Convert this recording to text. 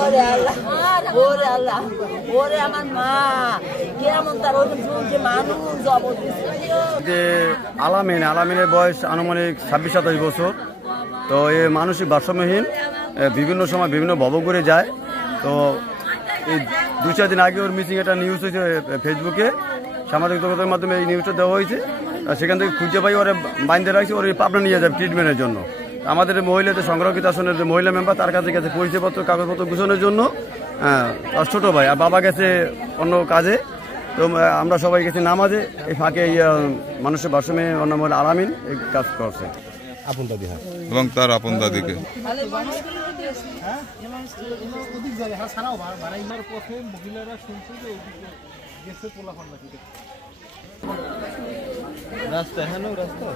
ওরে আল্লাহ, ওরে আল্লাহ, ওরে আমার মা কেমন তার যে মানুষ যে আলামিনের বয়স আনুমানিক 26-27 বছর। তো এ মানসিক ভারসাম্যহীন, বিভিন্ন সময় বিভিন্ন ভবঘুরে যায়। তো এই 2-4 দিন আগে ওর মিসিং একটা নিউজ হয়েছে ফেসবুকে, সামাজিক যোগাযোগের মাধ্যমে এই নিউজটা দেওয়া হয়েছে। সেখান থেকে খুঁজে পাই ওরা বাইন্দে রাখছে, ওর পাবনা নিয়ে যাবে ট্রিটমেন্টের জন্য। আমাদের মহিলাদের সংরক্ষিত আসনের যে মহিলা মেম্বার তার কাছে গেছে পরিচয়পত্র কাগজপত্র গুছানোর জন্য। তার ছোটো ভাই আর বাবা গেছে অন্য কাজে। তো আমরা সবাই গেছি নামাজে, এই ফাঁকে মানুষের ভারসাম্যে অন্য মহিলা আলামিন এই কাজ করছে আপন দাদি এবং তার আপন দাদিকে রাস্তা হ্যাঁ রাস্তা